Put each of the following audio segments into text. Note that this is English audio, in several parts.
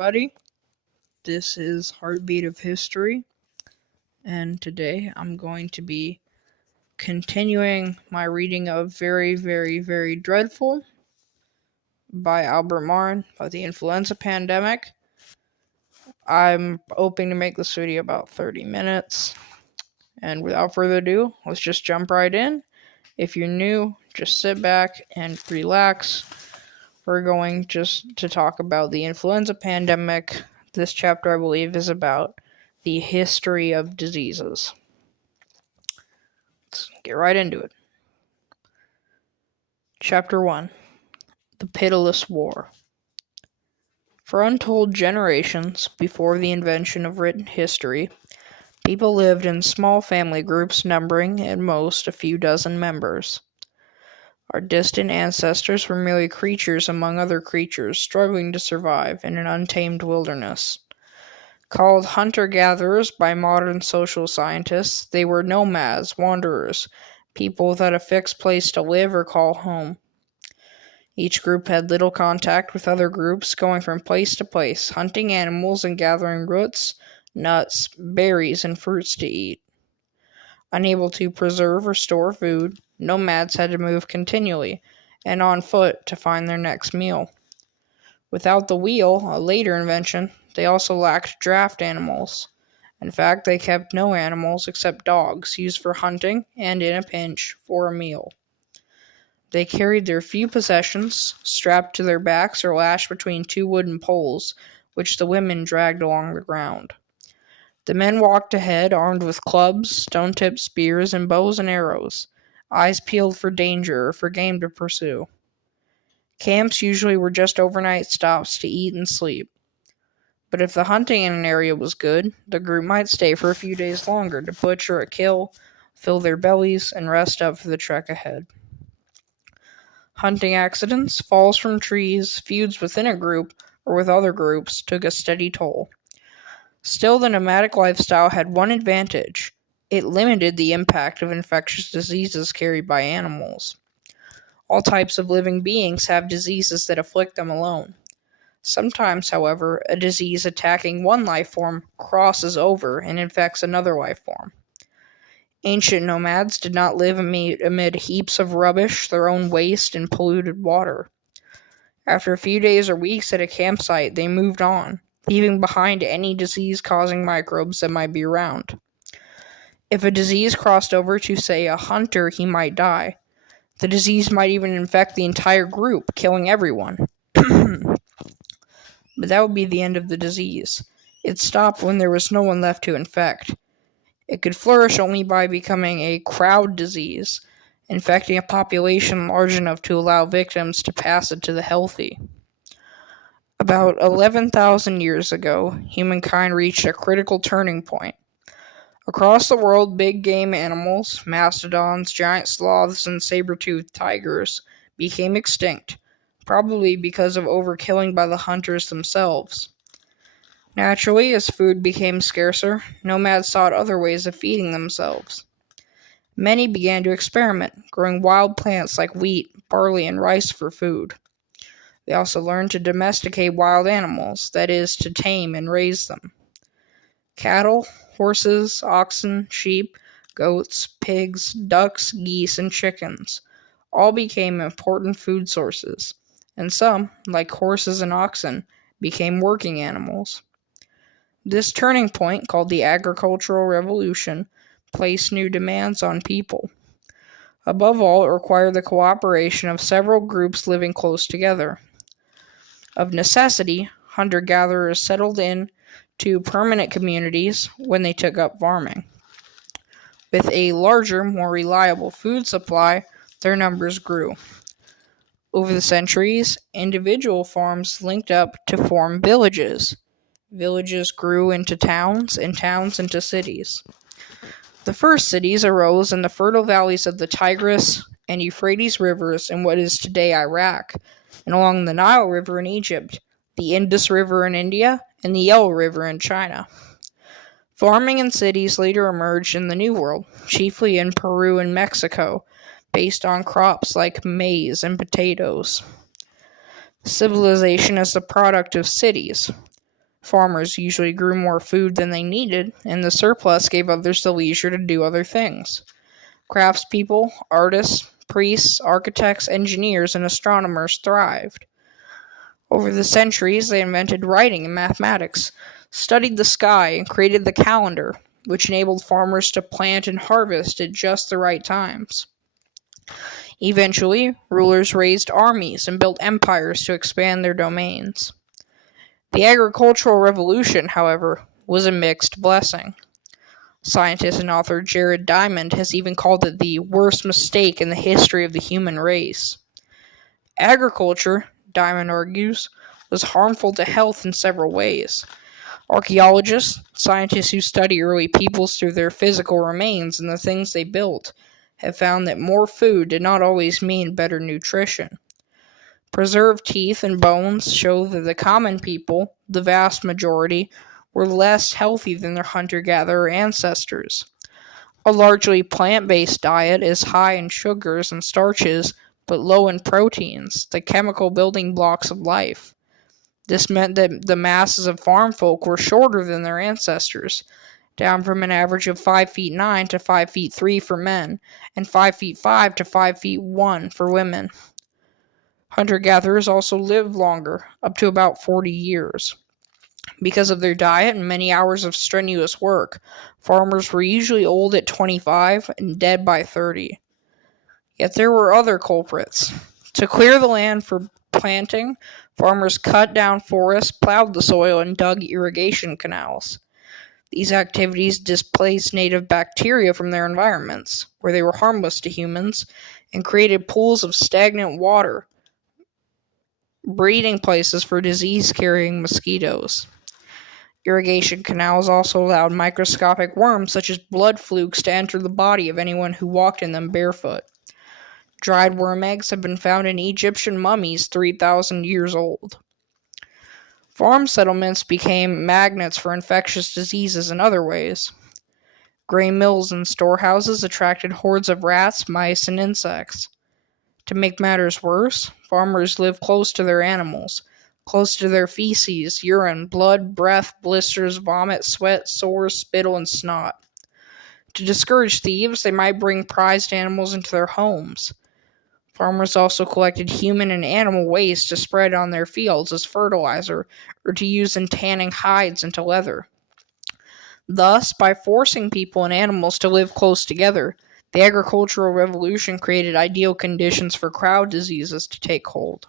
everybody. This is Heartbeat of History, and today I'm going to be continuing my reading of Very, Very, Very Dreadful by Albert Marren about the influenza pandemic. I'm hoping to make this video about 30 minutes, and without further ado, let's just jump right in. If you're new, just sit back and relax. We're going just to talk about the influenza pandemic. This chapter, I believe, is about the history of diseases. Let's get right into it. Chapter 1. The Pitiless War. For untold generations before the invention of written history, people lived in small family groups numbering at most a few dozen members. Our distant ancestors were merely creatures among other creatures struggling to survive in an untamed wilderness. Called hunter-gatherers by modern social scientists, they were nomads, wanderers, people without a fixed place to live or call home. Each group had little contact with other groups, going from place to place, hunting animals and gathering roots, nuts, berries, and fruits to eat. Unable to preserve or store food, nomads had to move continually and on foot to find their next meal. Without the wheel, a later invention, they also lacked draft animals. In fact, they kept no animals except dogs, used for hunting and, in a pinch, for a meal. They carried their few possessions, strapped to their backs or lashed between two wooden poles, which the women dragged along the ground. The men walked ahead, armed with clubs, stone-tipped spears, and bows and arrows, eyes peeled for danger or for game to pursue. Camps usually were just overnight stops to eat and sleep. But if the hunting in an area was good, the group might stay for a few days longer to butcher or kill, fill their bellies, and rest up for the trek ahead. Hunting accidents, falls from trees, feuds within a group or with other groups took a steady toll. Still, the nomadic lifestyle had one advantage. It limited the impact of infectious diseases carried by animals. All types of living beings have diseases that afflict them alone. Sometimes, however, a disease attacking one life form crosses over and infects another life form. Ancient nomads did not live amid heaps of rubbish, their own waste, and polluted water. After a few days or weeks at a campsite, they moved on, leaving behind any disease-causing microbes that might be around. If a disease crossed over to, say, a hunter, he might die. The disease might even infect the entire group, killing everyone. But that would be the end of the disease. It stopped when there was no one left to infect. It could flourish only by becoming a crowd disease, infecting a population large enough to allow victims to pass it to the healthy. About 11,000 years ago, humankind reached a critical turning point. Across the world, big game animals, mastodons, giant sloths, and saber-toothed tigers became extinct, probably because of overkilling by the hunters themselves. Naturally, as food became scarcer, nomads sought other ways of feeding themselves. Many began to experiment, growing wild plants like wheat, barley, and rice for food. They also learned to domesticate wild animals, that is, to tame and raise them. Cattle, horses, oxen, sheep, goats, pigs, ducks, geese, and chickens all became important food sources, and some, like horses and oxen, became working animals. This turning point, called the Agricultural Revolution, placed new demands on people. Above all, it required the cooperation of several groups living close together. Of necessity, hunter-gatherers settled in to permanent communities when they took up farming. With a larger, more reliable food supply, their numbers grew. Over the centuries, individual farms linked up to form villages. Villages grew into towns, and towns into cities. The first cities arose in the fertile valleys of the Tigris and Euphrates rivers in what is today Iraq, and along the Nile River in Egypt, the Indus River in India, and the Yellow River in China. Farming in cities later emerged in the New World, chiefly in Peru and Mexico, based on crops like maize and potatoes. Civilization is the product of cities. Farmers usually grew more food than they needed, and the surplus gave others the leisure to do other things. Craftspeople, artists, priests, architects, engineers, and astronomers thrived. Over the centuries, they invented writing and mathematics, studied the sky, and created the calendar, which enabled farmers to plant and harvest at just the right times. Eventually, rulers raised armies and built empires to expand their domains. The agricultural revolution, however, was a mixed blessing. Scientist and author Jared Diamond has even called it the worst mistake in the history of the human race. Agriculture, Diamond argues, was harmful to health in several ways. Archaeologists, scientists who study early peoples through their physical remains and the things they built, have found that more food did not always mean better nutrition. Preserved teeth and bones show that the common people, the vast majority, were less healthy than their hunter-gatherer ancestors. A largely plant-based diet is high in sugars and starches, but low in proteins, the chemical building blocks of life. This meant that the masses of farm folk were shorter than their ancestors, down from an average of 5 feet 9 to 5 feet 3 for men, and 5 feet 5 to 5 feet 1 for women. Hunter-gatherers also lived longer, up to about 40 years. Because of their diet and many hours of strenuous work, farmers were usually old at 25 and dead by 30. Yet there were other culprits. To clear the land for planting, farmers cut down forests, plowed the soil, and dug irrigation canals. These activities displaced native bacteria from their environments, where they were harmless to humans, and created pools of stagnant water, breeding places for disease-carrying mosquitoes. Irrigation canals also allowed microscopic worms such as blood flukes to enter the body of anyone who walked in them barefoot. Dried worm eggs have been found in Egyptian mummies 3,000 years old. Farm settlements became magnets for infectious diseases in other ways. Grain mills and storehouses attracted hordes of rats, mice, and insects. To make matters worse, farmers lived close to their animals, close to their feces, urine, blood, breath, blisters, vomit, sweat, sores, spittle, and snot. To discourage thieves, they might bring prized animals into their homes. Farmers also collected human and animal waste to spread on their fields as fertilizer or to use in tanning hides into leather. Thus, by forcing people and animals to live close together, the agricultural revolution created ideal conditions for crowd diseases to take hold.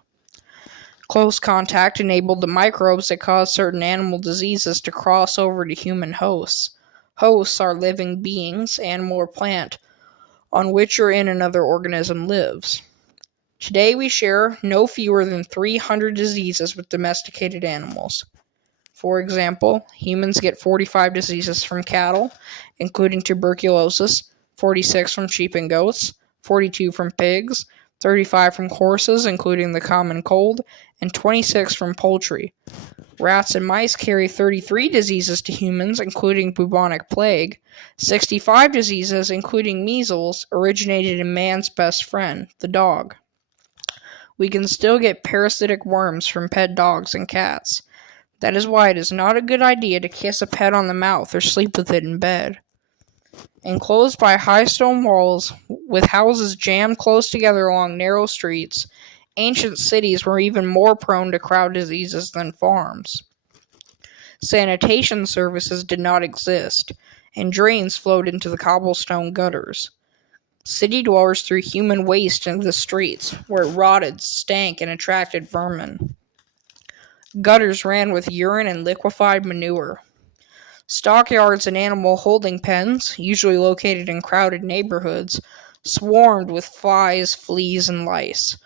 Close contact enabled the microbes that cause certain animal diseases to cross over to human hosts. Hosts are living beings, animal or plant, on which or in another organism lives. Today we share no fewer than 300 diseases with domesticated animals. For example, humans get 45 diseases from cattle, including tuberculosis, 46 from sheep and goats, 42 from pigs, 35 from horses, including the common cold, and 26 from poultry. Rats and mice carry 33 diseases to humans, including bubonic plague. 65 diseases, including measles, originated in man's best friend, the dog. We can still get parasitic worms from pet dogs and cats. That is why it is not a good idea to kiss a pet on the mouth or sleep with it in bed. Enclosed by high stone walls, with houses jammed close together along narrow streets, ancient cities were even more prone to crowd diseases than farms. Sanitation services did not exist, and drains flowed into the cobblestone gutters. City dwellers threw human waste into the streets, where it rotted, stank, and attracted vermin. Gutters ran with urine and liquefied manure. Stockyards and animal holding pens, usually located in crowded neighborhoods, swarmed with flies, fleas, and lice.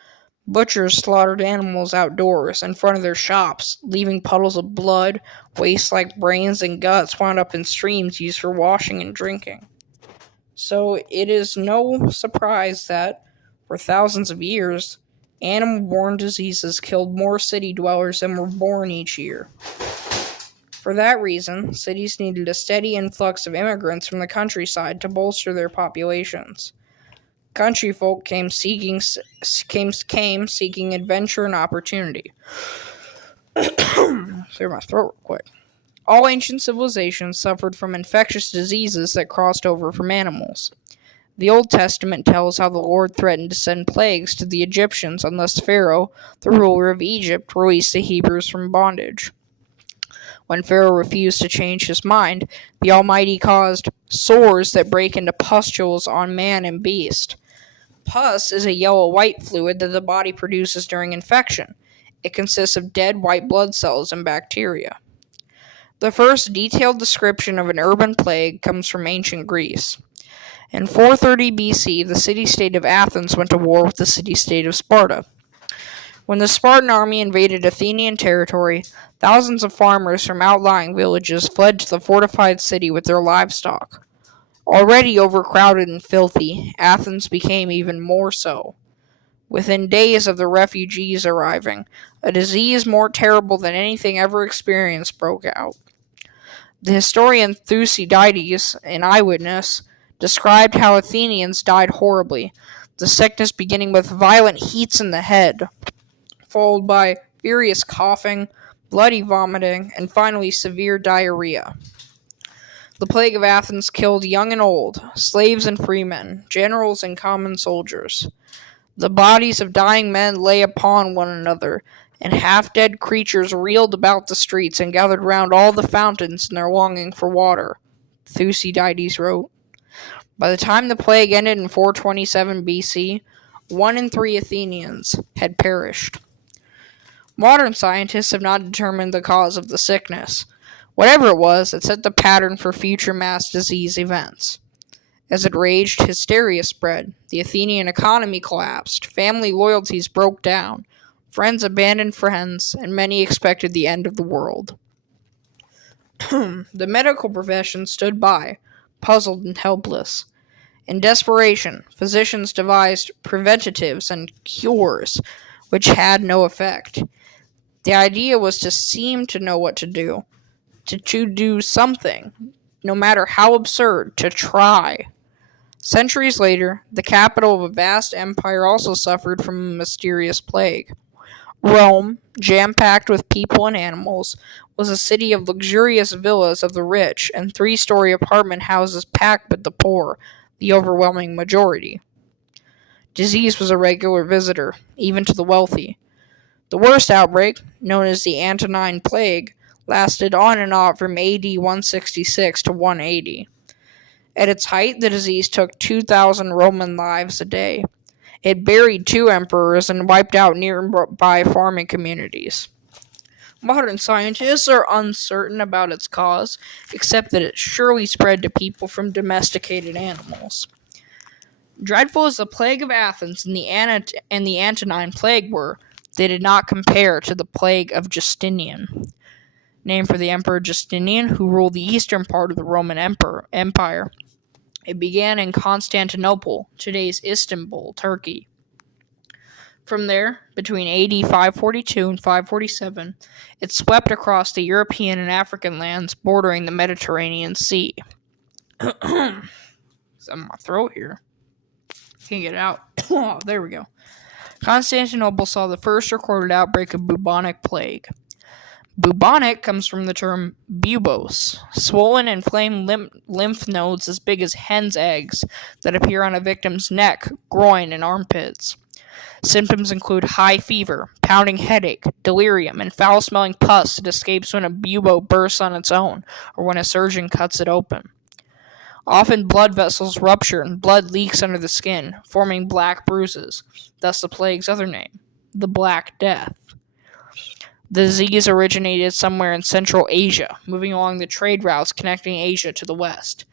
Butchers slaughtered animals outdoors, in front of their shops, leaving puddles of blood, waste like brains and guts wound up in streams used for washing and drinking. So it is no surprise that, for thousands of years, animal-borne diseases killed more city dwellers than were born each year. For that reason, cities needed a steady influx of immigrants from the countryside to bolster their populations. Country folk came seeking adventure and opportunity. Clear my throat real quick. All ancient civilizations suffered from infectious diseases that crossed over from animals. The Old Testament tells how the Lord threatened to send plagues to the Egyptians unless Pharaoh, the ruler of Egypt, released the Hebrews from bondage. When Pharaoh refused to change his mind, the Almighty caused sores that break into pustules on man and beast. Pus is a yellow-white fluid that the body produces during infection. It consists of dead white blood cells and bacteria. The first detailed description of an urban plague comes from ancient Greece. In 430 BC, the city-state of Athens went to war with the city-state of Sparta. When the Spartan army invaded Athenian territory, thousands of farmers from outlying villages fled to the fortified city with their livestock. Already overcrowded and filthy, Athens became even more so. Within days of the refugees arriving, a disease more terrible than anything ever experienced broke out. The historian Thucydides, an eyewitness, described how Athenians died horribly, the sickness beginning with violent heats in the head, followed by furious coughing, bloody vomiting, and finally severe diarrhea. The plague of Athens killed young and old, slaves and freemen, generals and common soldiers. The bodies of dying men lay upon one another, and half-dead creatures reeled about the streets and gathered round all the fountains in their longing for water, Thucydides wrote. By the time the plague ended in 427 BC, 1 in 3 Athenians had perished. Modern scientists have not determined the cause of the sickness. Whatever it was, it set the pattern for future mass disease events. As it raged, hysteria spread, the Athenian economy collapsed, family loyalties broke down, friends abandoned friends, and many expected the end of the world. The medical profession stood by, puzzled and helpless. In desperation, physicians devised preventatives and cures, which had no effect. The idea was to seem to know what to do do something, no matter how absurd, to try. Centuries later, the capital of a vast empire also suffered from a mysterious plague. Rome, jam-packed with people and animals, was a city of luxurious villas of the rich and 3-story apartment houses packed with the poor, the overwhelming majority. Disease was a regular visitor, even to the wealthy. The worst outbreak, known as the Antonine Plague, lasted on and off from AD 166 to 180. At its height, the disease took 2,000 Roman lives a day. It buried 2 emperors and wiped out nearby farming communities. Modern scientists are uncertain about its cause, except that it surely spread to people from domesticated animals. Dreadful as the plague of Athens and the Antonine Plague were, they did not compare to the plague of Justinian. Named for the Emperor Justinian, who ruled the eastern part of the Roman Empire. It began in Constantinople, today's Istanbul, Turkey. From there, between AD 542 and 547, it swept across the European and African lands bordering the Mediterranean Sea. Something in my throat here. Can't get it out. Oh, there we go. Constantinople saw the first recorded outbreak of bubonic plague. Bubonic comes from the term bubos, swollen and inflamed lymph nodes as big as hen's eggs that appear on a victim's neck, groin, and armpits. Symptoms include high fever, pounding headache, delirium, and foul-smelling pus that escapes when a bubo bursts on its own or when a surgeon cuts it open. Often blood vessels rupture and blood leaks under the skin, forming black bruises, thus the plague's other name, the Black Death. The disease originated somewhere in Central Asia, moving along the trade routes connecting Asia to the west.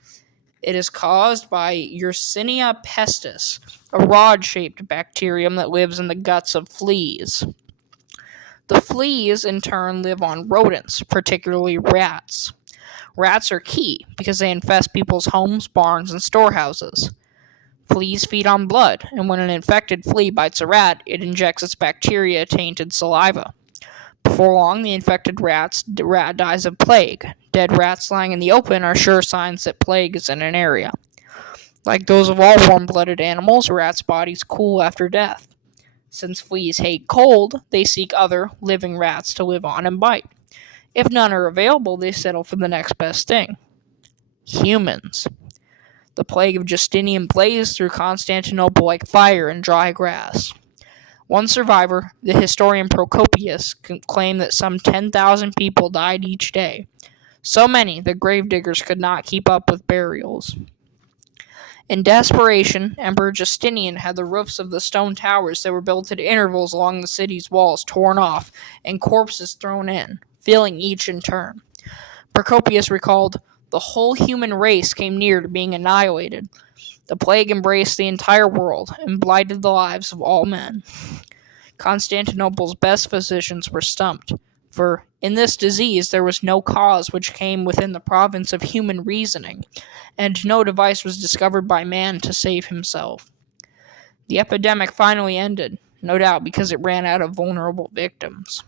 It is caused by Yersinia pestis, a rod-shaped bacterium that lives in the guts of fleas. The fleas, in turn, live on rodents, particularly rats. Rats are key because they infest people's homes, barns, and storehouses. Fleas feed on blood, and when an infected flea bites a rat, it injects its bacteria-tainted saliva. Before long, the infected rat dies of plague. Dead rats lying in the open are sure signs that plague is in an area. Like those of all warm-blooded animals, rats' bodies cool after death. Since fleas hate cold, they seek other living rats to live on and bite. If none are available, they settle for the next best thing: humans. The plague of Justinian blazed through Constantinople like fire in dry grass. One survivor, the historian Procopius, claimed that some 10,000 people died each day, so many that gravediggers could not keep up with burials. In desperation, Emperor Justinian had the roofs of the stone towers that were built at intervals along the city's walls torn off and corpses thrown in, filling each in turn. Procopius recalled, "The whole human race came near to being annihilated. The plague embraced the entire world and blighted the lives of all men." Constantinople's best physicians were stumped, for in this disease there was no cause which came within the province of human reasoning, and no device was discovered by man to save himself. The epidemic finally ended, no doubt because it ran out of vulnerable victims.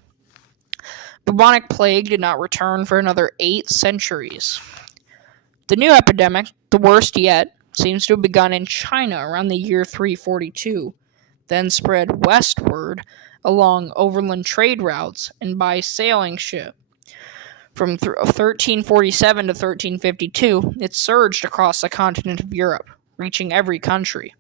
Bubonic plague did not return for another 8 centuries. The new epidemic, the worst yet, seems to have begun in China around the year 342, then spread westward along overland trade routes and by sailing ship. From 1347 to 1352, it surged across the continent of Europe, reaching every country.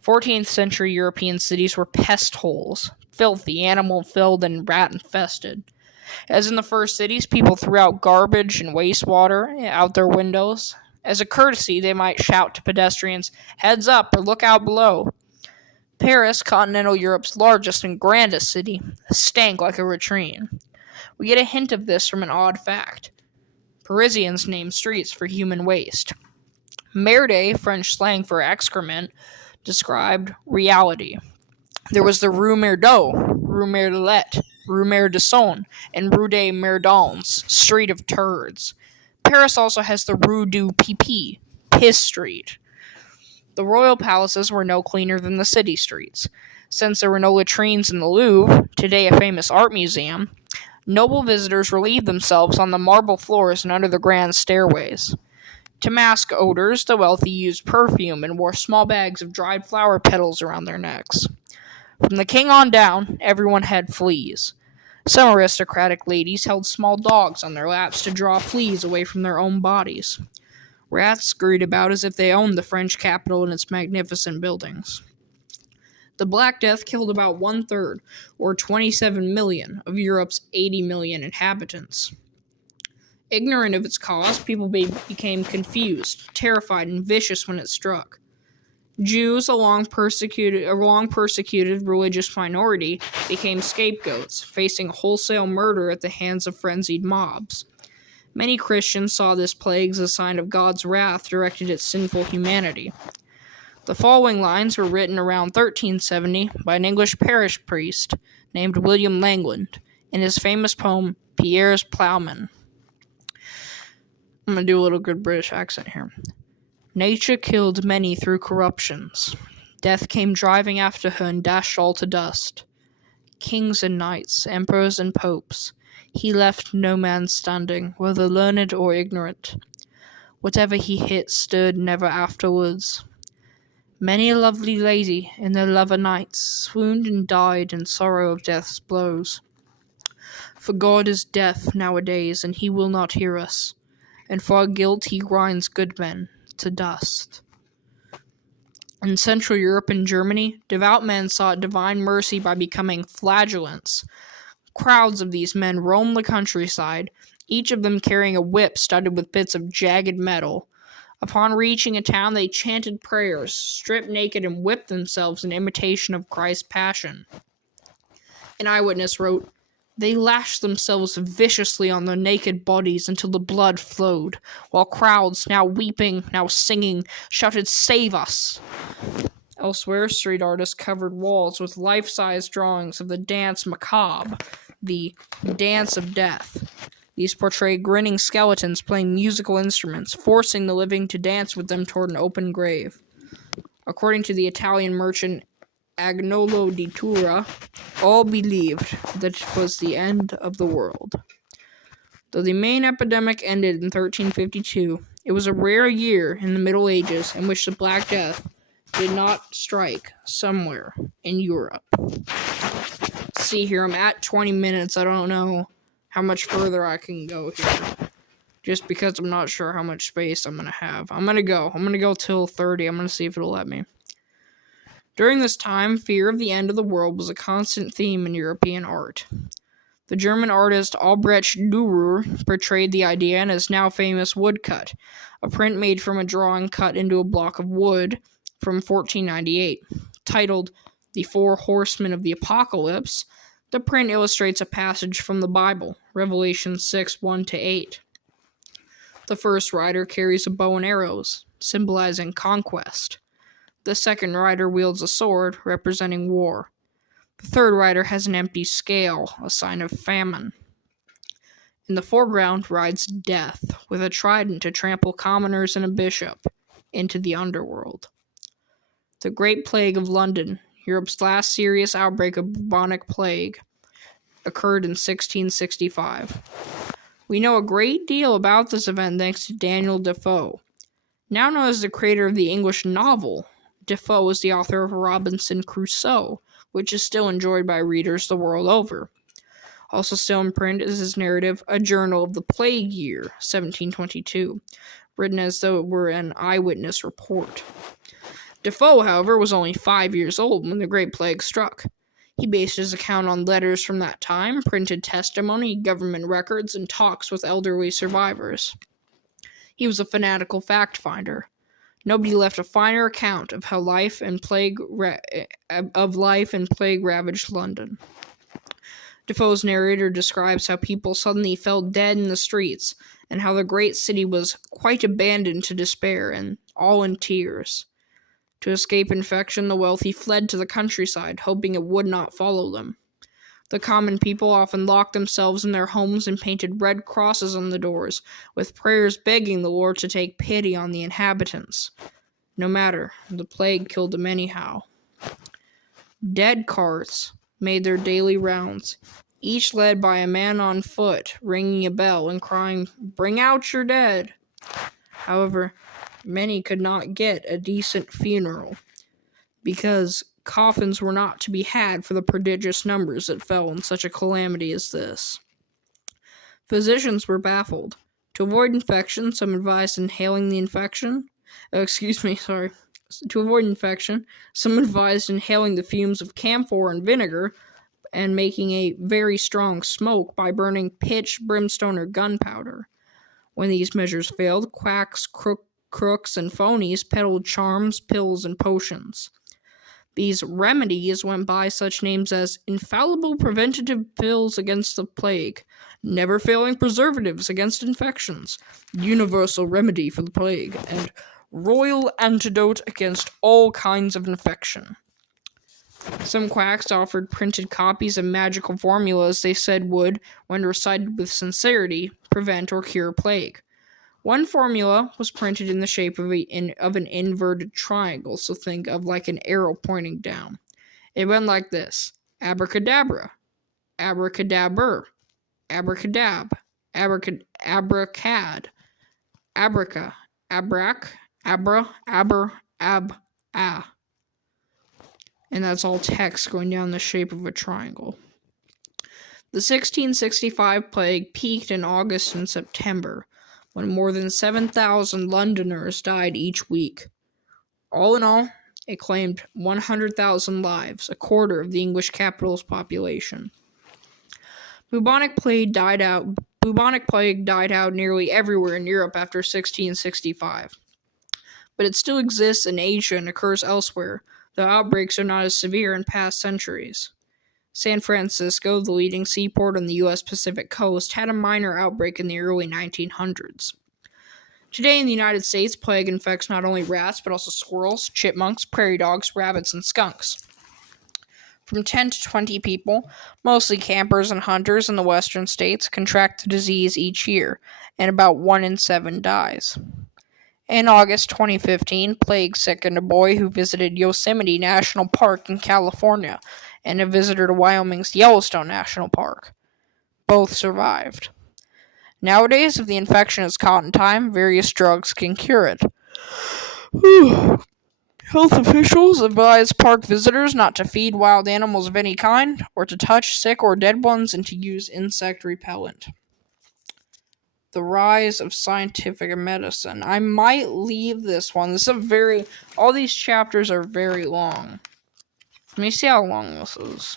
14th century European cities were pest holes, filthy, animal-filled, and rat-infested. As in the first cities, people threw out garbage and wastewater out their windows. As a courtesy, they might shout to pedestrians, "Heads up," or "Look out below." Paris, continental Europe's largest and grandest city, stank like a latrine. We get a hint of this from an odd fact. Parisians named streets for human waste. Merde, French slang for excrement, described reality. There was the Rue Merdot, Rue Merdelette, Rue Merdesson, and Rue des Merdons, Street of Turds. Paris also has the Rue du Pipi, Piss Street. The royal palaces were no cleaner than the city streets. Since there were no latrines in the Louvre, today a famous art museum, noble visitors relieved themselves on the marble floors and under the grand stairways. To mask odors, the wealthy used perfume and wore small bags of dried flower petals around their necks. From the king on down, everyone had fleas. Some aristocratic ladies held small dogs on their laps to draw fleas away from their own bodies. Rats scurried about as if they owned the French capital and its magnificent buildings. The Black Death killed about 1/3, or 27 million, of Europe's 80 million inhabitants. Ignorant of its cause, people became confused, terrified, and vicious when it struck. Jews, a long persecuted religious minority, became scapegoats, facing wholesale murder at the hands of frenzied mobs. Many Christians saw this plague as a sign of God's wrath directed at sinful humanity. The following lines were written around 1370 by an English parish priest named William Langland in his famous poem, Pierre's Plowman. I'm going to do a little good British accent here. Nature killed many through corruptions. Death came driving after her and dashed all to dust. Kings and knights, emperors and popes, he left no man standing, whether learned or ignorant. Whatever he hit stirred never afterwards. Many a lovely lady in their lover nights swooned and died in sorrow of death's blows. For God is deaf nowadays, and he will not hear us, and for our guilt he grinds good men to dust. In Central Europe and Germany, devout men sought divine mercy by becoming flagellants. Crowds of these men roamed the countryside, each of them carrying a whip studded with bits of jagged metal. Upon reaching a town, they chanted prayers, stripped naked, and whipped themselves in imitation of Christ's passion. An eyewitness wrote, "They lashed themselves viciously on their naked bodies until the blood flowed, while crowds, now weeping, now singing, shouted, 'Save us!' Elsewhere, street artists covered walls with life-size drawings of the dance macabre, the Dance of Death. These portray grinning skeletons playing musical instruments, forcing the living to dance with them toward an open grave. According to the Italian merchant Agnolo di Tura, all believed that it was the end of the world. Though the main epidemic ended in 1352, it was a rare year in the Middle Ages in which the Black Death did not strike somewhere in Europe. See here, I'm at 20 minutes. I don't know how much further I can go here. Just because I'm not sure how much space I'm going to have. I'm going to go till 30. I'm going to see if it'll let me. During this time, fear of the end of the world was a constant theme in European art. The German artist Albrecht Dürer portrayed the idea in his now famous Woodcut, a print made from a drawing cut into a block of wood from 1498. Titled The Four Horsemen of the Apocalypse, the print illustrates a passage from the Bible, Revelation 6, 1-8. The first rider carries a bow and arrows, symbolizing conquest. The second rider wields a sword, representing war. The third rider has an empty scale, a sign of famine. In the foreground rides Death, with a trident to trample commoners and a bishop into the underworld. The Great Plague of London, Europe's last serious outbreak of bubonic plague, occurred in 1665. We know a great deal about this event thanks to Daniel Defoe. Now known as the creator of the English novel, Defoe is the author of Robinson Crusoe, which is still enjoyed by readers the world over. Also still in print is his narrative, A Journal of the Plague Year, 1722, written as though it were an eyewitness report. Defoe, however, was only 5 years old when the Great Plague struck. He based his account on letters from that time, printed testimony, government records, and talks with elderly survivors. He was a fanatical fact-finder. Nobody left a finer account of how life and plague ravaged London. Defoe's narrator describes how people suddenly fell dead in the streets, and how the great city was quite abandoned to despair, and all in tears. To escape infection, the wealthy fled to the countryside, hoping it would not follow them. The common people often locked themselves in their homes and painted red crosses on the doors, with prayers begging the Lord to take pity on the inhabitants. No matter, the plague killed them anyhow. Dead carts made their daily rounds, each led by a man on foot, ringing a bell and crying, "Bring out your dead!" However, many could not get a decent funeral, because coffins were not to be had for the prodigious numbers that fell in such a calamity as this. Physicians were baffled. To avoid infection, some advised inhaling the fumes of camphor and vinegar and making a very strong smoke by burning pitch, brimstone, or gunpowder. When these measures failed, quacks, crooks, and phonies peddled charms, pills, and potions. These remedies went by such names as infallible preventative pills against the plague, never-failing preservatives against infections, universal remedy for the plague, and royal antidote against all kinds of infection. Some quacks offered printed copies of magical formulas they said would, when recited with sincerity, prevent or cure plague. One formula was printed in the shape of an inverted triangle, so think of like an arrow pointing down. It went like this: abracadabra, abracadabra, abracadab, abracad, abraca, abrac, abra, ab, ah. And that's all text going down the shape of a triangle. The 1665 plague peaked in August and September, when more than 7,000 Londoners died each week. All in all, it claimed 100,000 lives, a quarter of the English capital's population. Bubonic plague died out nearly everywhere in Europe after 1665. But it still exists in Asia and occurs elsewhere, though outbreaks are not as severe in past centuries. San Francisco, the leading seaport on the U.S. Pacific coast, had a minor outbreak in the early 1900s. Today in the United States, plague infects not only rats, but also squirrels, chipmunks, prairie dogs, rabbits, and skunks. From 10 to 20 people, mostly campers and hunters in the western states, contract the disease each year, and about 1 in 7 dies. In August 2015, plague sickened a boy who visited Yosemite National Park in California and a visitor to Wyoming's Yellowstone National Park. Both survived. Nowadays, if the infection is caught in time, various drugs can cure it. Health officials advise park visitors not to feed wild animals of any kind, or to touch sick or dead ones, and to use insect repellent. The rise of scientific medicine. I might leave this one. All these chapters are very long. Let me see how long this is.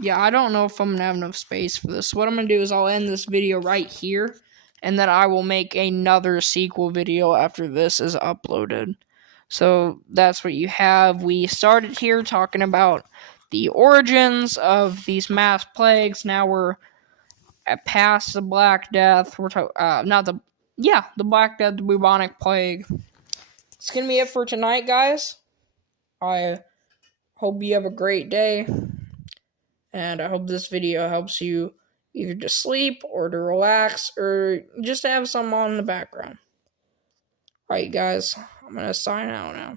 Yeah, I don't know if I'm going to have enough space for this. What I'm going to do is I'll end this video right here, and then I will make another sequel video after this is uploaded. So that's what you have. We started here talking about the origins of these mass plagues. Now we're past the Black Death. We're talking, the Black Death, the bubonic plague. It's going to be it for tonight, guys. I hope you have a great day. And I hope this video helps you either to sleep or to relax or just to have some on in the background. Alright, guys, I'm going to sign out now.